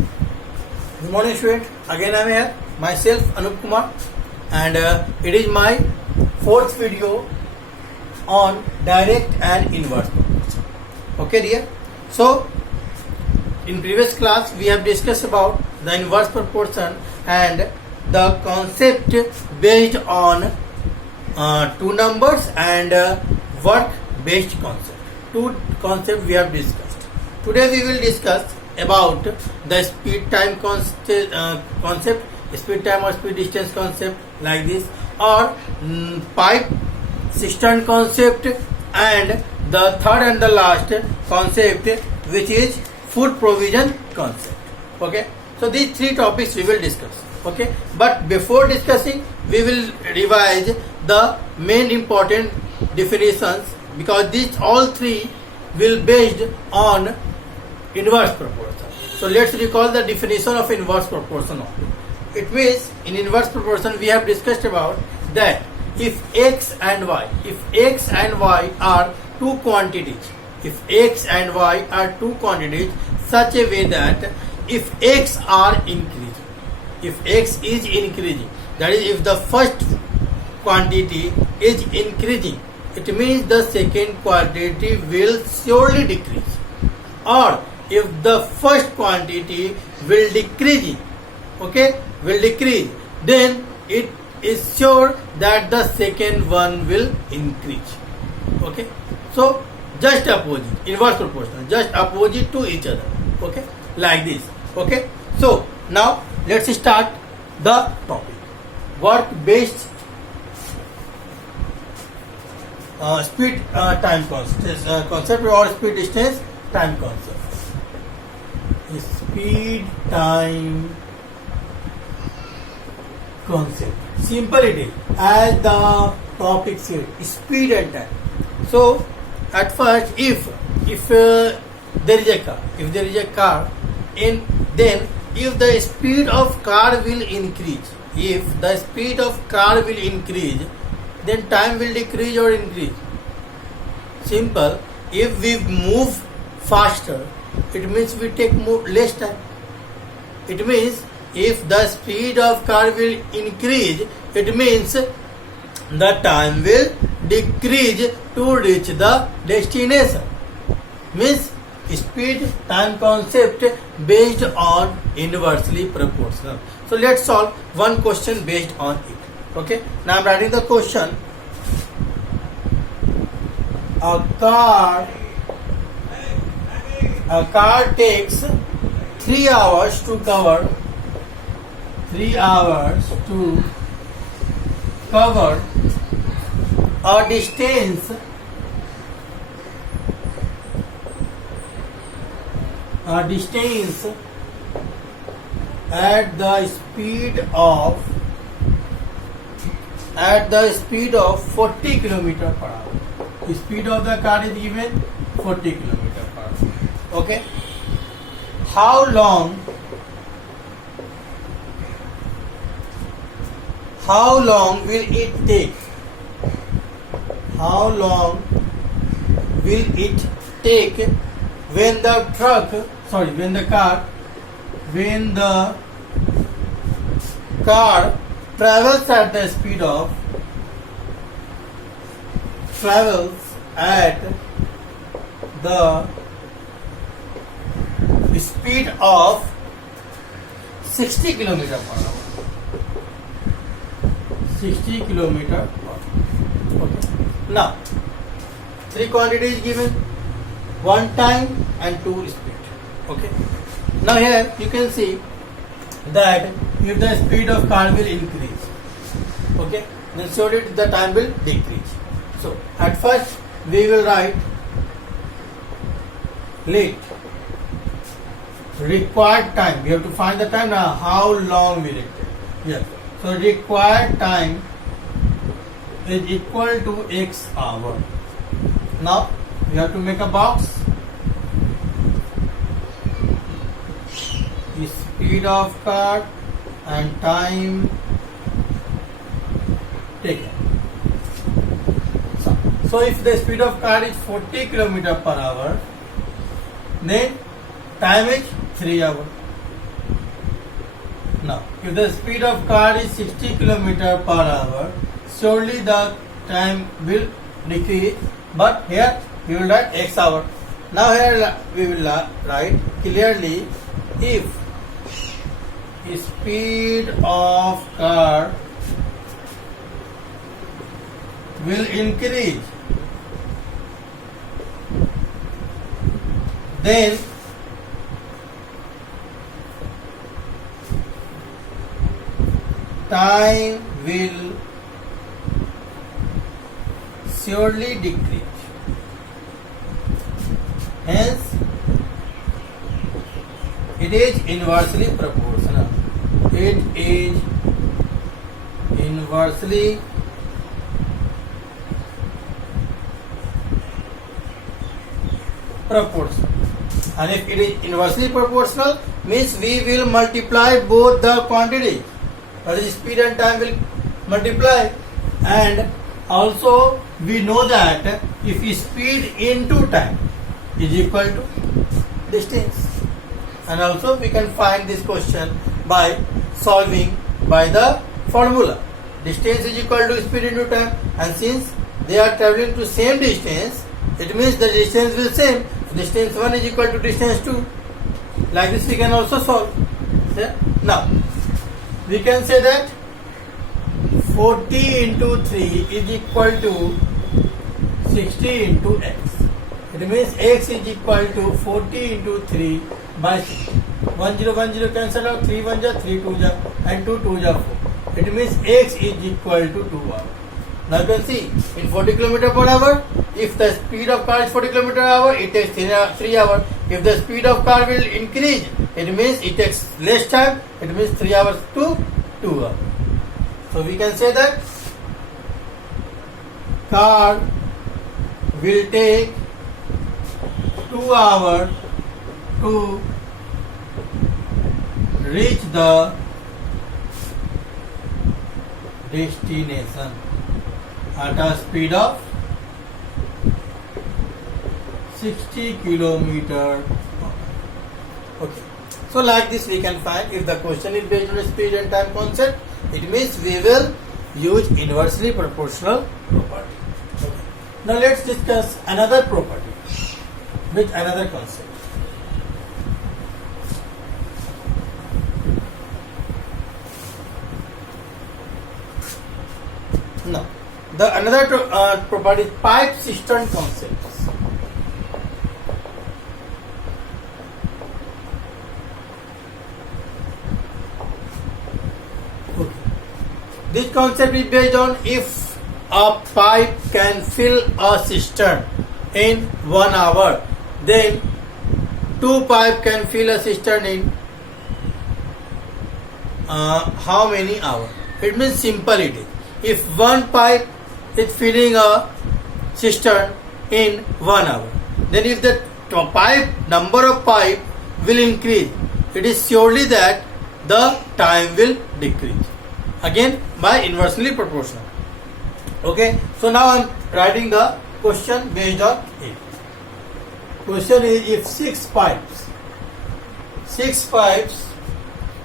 Good morning, student. Again, I am here, myself Anup Kumar, and it is my fourth video on direct and inverse proportion. Okay, dear. So, in previous class, we have discussed about the inverse proportion and the concept based on two numbers and work-based concept. Two concepts we have discussed. Today, we will discuss about the speed time concept, speed time or speed distance concept like this, or pipe cistern concept, and the third and the last concept which is food provision concept. Okay, so these three topics we will discuss. Okay, but before discussing we will revise the main important definitions, because these all three will based on inverse proportion. So let's recall the definition of inverse proportion. It means in inverse proportion we have discussed about that if x and y are two quantities, such a way that if x is increasing, that is if the first quantity is increasing, it means the second quantity will surely decrease. Or if the first quantity will decrease, then it is sure that the second one will increase. Okay, so just opposite, inverse proportional, just opposite to each other. Okay, like this. Okay, so now let's start the topic. Work based speed time concept or speed distance time concept. Speed time concept. Simple it is, as the topic said, speed and time. So at first, if there is a car, then if the speed of car will increase, then time will decrease or increase. Simple. If we move faster, it means we take less time. It means if the speed of car will increase, it means the time will decrease to reach the destination. Means speed time concept based on inversely proportional. So let's solve one question based on it. Okay, now I'm writing the question. A car takes 3 hours to cover a distance at the speed of 40 km per hour. The speed of the car is given 40 km per hour. Okay, how long will it take? How long will it take when the car travels at the speed of 60 km per hour. 60 km per hour. Okay. Now, three quantities given, one time and two speed. Okay. Now here you can see that if the speed of car will increase, okay, then surely the time will decrease. So at first we will write required time. We have to find the time now. How long will it take? Yes. So required time is equal to x hour. Now we have to make a box. The speed of car and time taken. So if the speed of car is 40 km per hour, then time is 3 hours. Now, if the speed of car is 60 km per hour, surely the time will decrease. But here we will write x hour. Now here we will write clearly if speed of car will increase, then time will surely decrease. Hence, it is inversely proportional. It is inversely proportional. And if it is inversely proportional, means we will multiply both the quantities. That is, speed and time will multiply. And also we know that if speed into time is equal to distance. And also we can find this question by solving by the formula. Distance is equal to speed into time, and since they are traveling to same distance, it means the distance will same. Distance 1 is equal to distance 2. Like this we can also solve. Yeah? Now we can say that 40 into 3 is equal to 60 into x. It means x is equal to 40 into 3 by 60. 1 0 1 0 cancel out, 3 1 ja, 3 2 ja, and 2 2 ja 4. It means x is equal to 2 hours. Now you can see in 40 km per hour, if the speed of car is 40 km per hour, it takes 3 hours. If the speed of car will increase, it means it takes less time. It means 3 hours to 2 hours. So we can say that car will take 2 hours to reach the destination at a speed of 60 km. Okay. So like this we can find if the question is based on speed and time concept, it means we will use inversely proportional property. Okay. Now let's discuss another property with another concept. Now, the another property is pipe cistern concept. Okay. This concept is based on if a pipe can fill a cistern in 1 hour, then 2 pipe can fill a cistern in how many hours? It means simple it is. If one pipe is filling a cistern in 1 hour, then if the number of pipe will increase, it is surely that the time will decrease. Again by inversely proportional. Okay, so now I am writing the question based on it. Question is if 6 pipes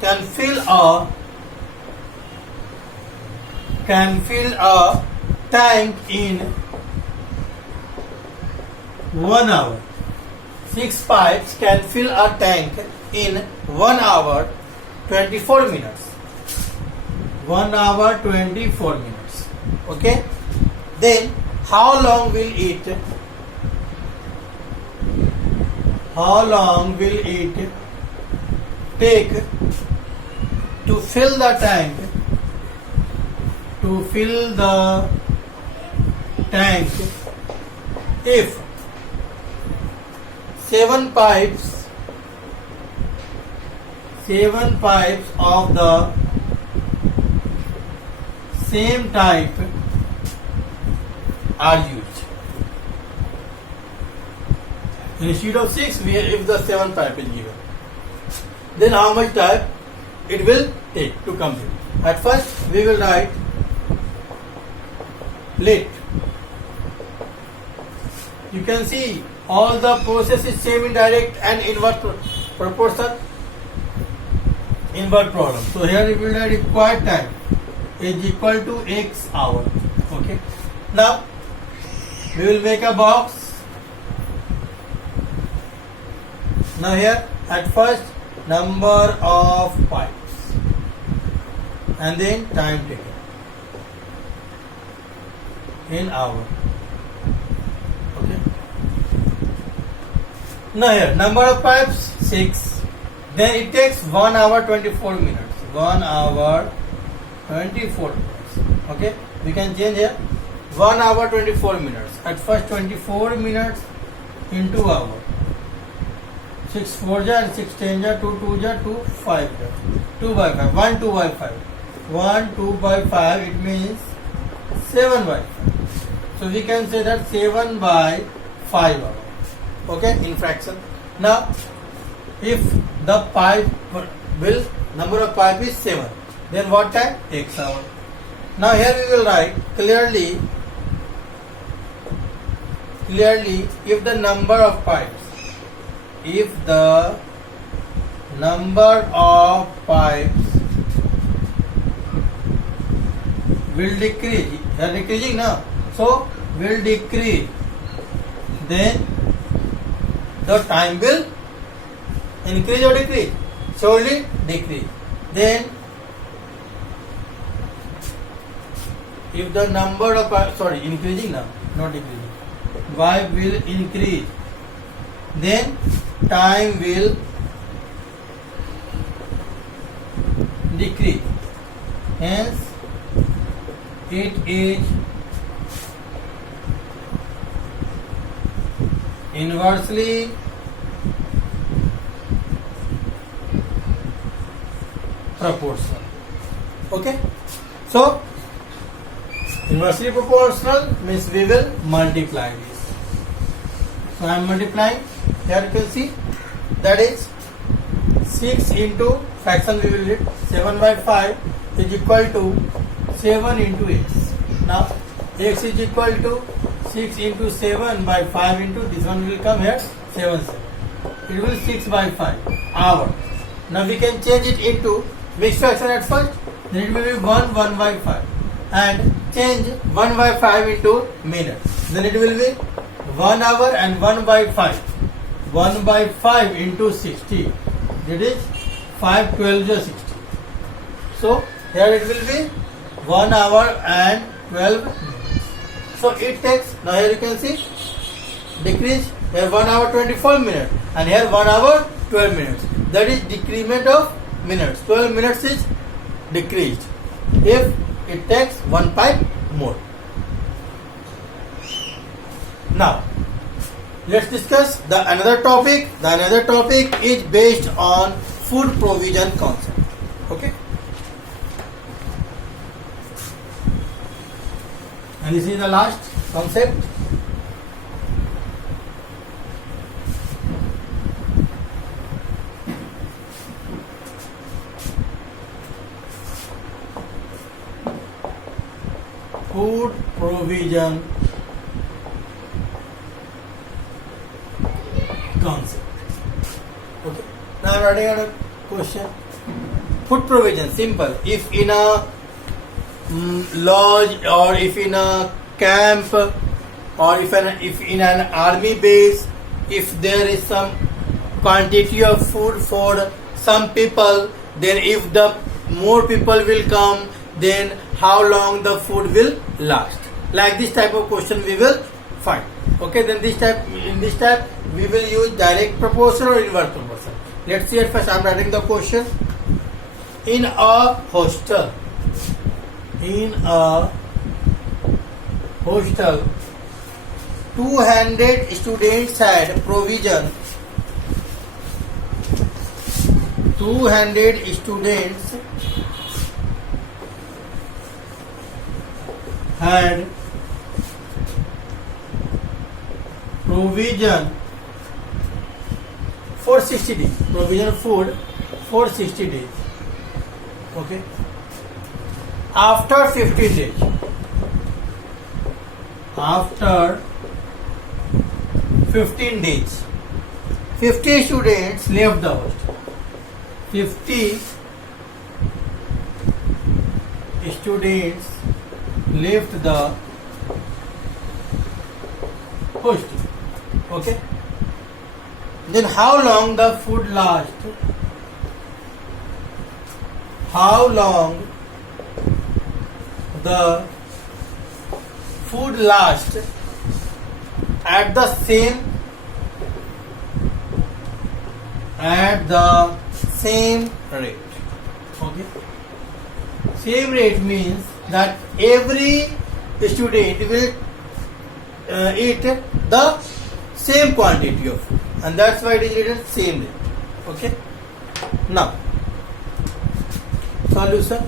can fill a tank in 1 hour. 6 pipes can fill a tank in 1 hour 24 minutes. 1 hour 24 minutes. Okay. Then how long will it take to fill the tank? To fill the tank if 7 pipes of the same type are used. Instead of 6, if the 7 pipe is given, then how much time it will take to complete? At first we will write let. You can see all the process is same in direct and inverse proportion. invert problem. So here we will write required time is equal to x hour. Okay. Now we will make a box. Now here at first number of pipes and then time taken in hour. Okay. Now here number of pipes 6. Then it takes 1 hour 24 minutes. 1 hour 24 minutes. Okay. We can change here 1 hour 24 minutes. At first 24 minutes into hour. 6 4 ja and 6 10 ja, 2 2 ja, 2 5 ja. 2 by 5. 1 2 by 5. 1 2 by 5 it means 7 by 5. So we can say that 7 by 5 hours. Okay, in fraction. Now if the pipe will number of pipe is 7, then what time? X hour. Now here we will write clearly if the number of pipes will decrease, they are decreasing now, so will decrease, then the time will increase or decrease? Surely decrease. Then if the number of increasing now, not decreasing, y will increase, then time will decrease. Hence it is inversely proportional. Okay, so inversely proportional means we will multiply this. So I am multiplying. Here you can see that is 6 into fraction we will get 7 by 5 is equal to 7 into x. Now x is equal to 6 into 7 by 5 into this one will come here 7 7. It will 6 by 5 hour. Now we can change it into mixed fraction at first. Then it will be 1 by 5 and change 1 by 5 into minutes. Then it will be 1 hour and 1 by 5. 1 by 5 into 60. That is 5 12 is 60. So here it will be 1 hour and 12 minutes. So it takes, now here you can see decrease, here 1 hour 24 minutes and here 1 hour 12 minutes. That is decrement of minutes. 12 minutes is decreased if it takes 1 pipe more. Now let's discuss the another topic. The another topic is based on food provision concept. Okay. And this is the last concept. Food provision concept. Okay. Now I am writing on a question. Food provision, simple. If in a lodge or if in a camp or if in an army base, if there is some quantity of food for some people, then if the more people will come, then how long the food will last. Like this type of question we will find. Okay, then in this type we will use direct proportion or inverse proportion. Let's see at first. I am writing the question. In a hostel, 200 students had provision. 200 students had provision for 60 days. Provision food for 60 days. Okay. After 15 days. After 15 days. 50 students left the hostel. 50 students lift the pushed. Okay. Then how long the food lasts? How long the food lasts at the same rate. Okay. Same rate means that every student will eat the same quantity of food, and that's why it is written same rate. Okay. Now, solution.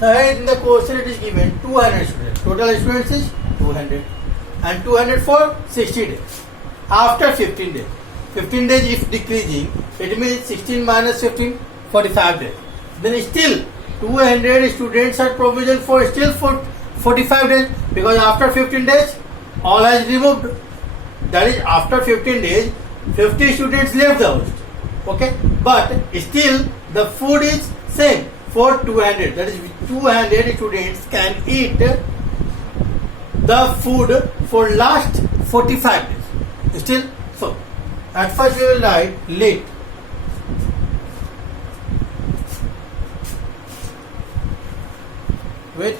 Now, in the question it is given 200 students. Total students is 200, and 200 for 60 days. After 15 days. 15 days if decreasing, it means 16 minus 15, 45 days. Then still 200 students are provisioned for still for 45 days, because after 15 days all has removed. That is, after 15 days 50 students left the host. Okay, but still the food is same for 200. That is, 200 students can eat the food for last 45 days. Still, so at first we will write let wait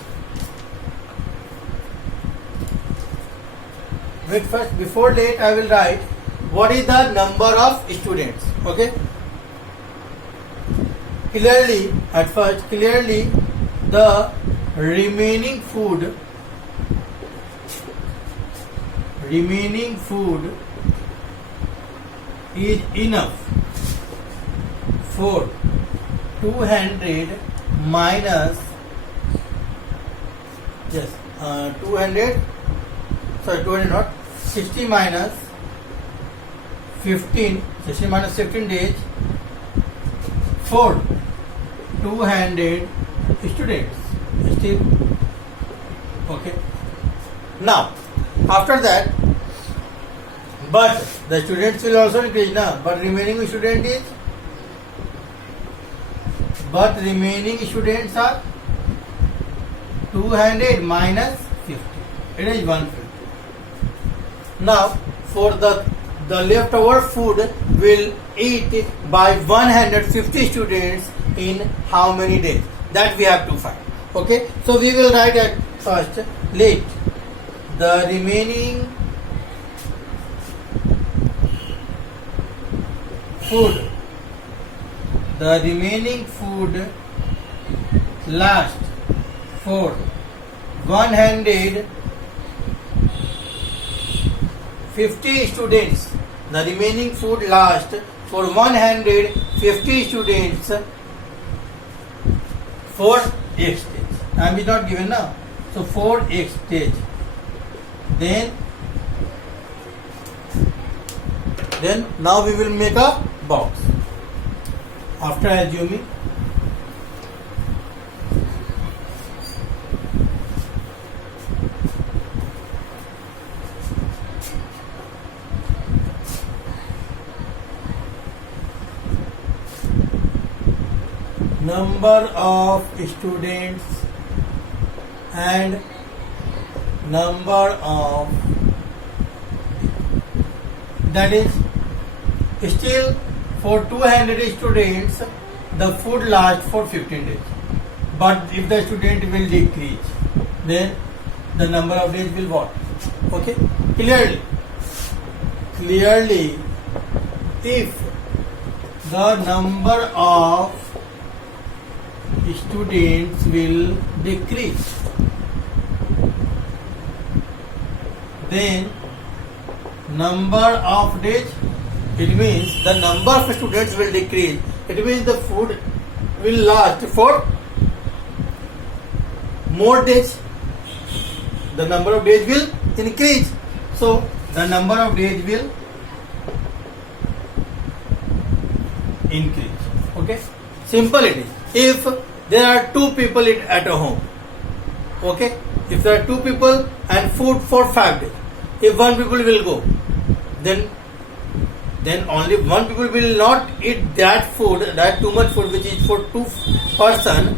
first, before let I will write what is the number of students. Okay, clearly at first the remaining food is enough for 200 minus 200 not 60 minus 15 days for 200 students. Still okay. Now after that, but the students will also increase now, but remaining students are 200 minus 50. It is 150. Now for the leftover food will eat by 150 students in how many days? That we have to find. Okay, so we will write at first let the remaining food last for 150 students. The remaining food lasts for 150 students for X stage. I am not given now. So for X stage. Then now we will make a box. After assuming number of students and number of, that is, still for 200 students the food lasts for 15 days, but if the student will decrease, then the number of days will what? Okay, clearly if the number of students will decrease, then number of days, it means the number of students will decrease. It means the food will last for more days. The number of days will increase. So the number of days will increase. Okay, simple it is. If there are two people at a home, okay, if there are two people and food for 5 days, if one people will go, then only one people will not eat that food, that too much food which is for 2 person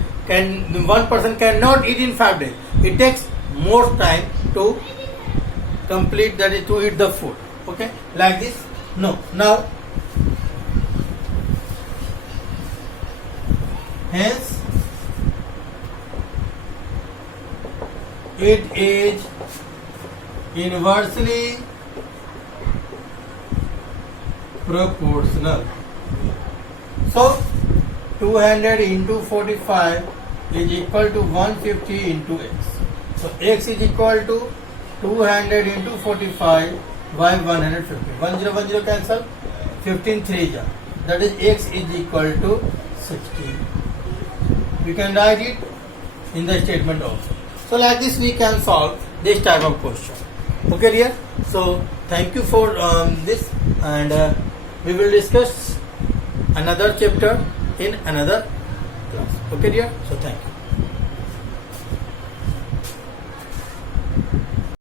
one person cannot eat in 5 days. It takes more time to complete, that is to eat the food. Okay, like this. No, now hence it is inversely proportional. So 200 into 45 is equal to 150 into x. So x is equal to 200 into 45 by 150. 1010 cancel. 15 3 ja. That is x is equal to 60. We can write it in the statement also. So like this we can solve this type of question. Okay dear. So thank you for this, and we will discuss another chapter in another class. Okay dear. So thank you.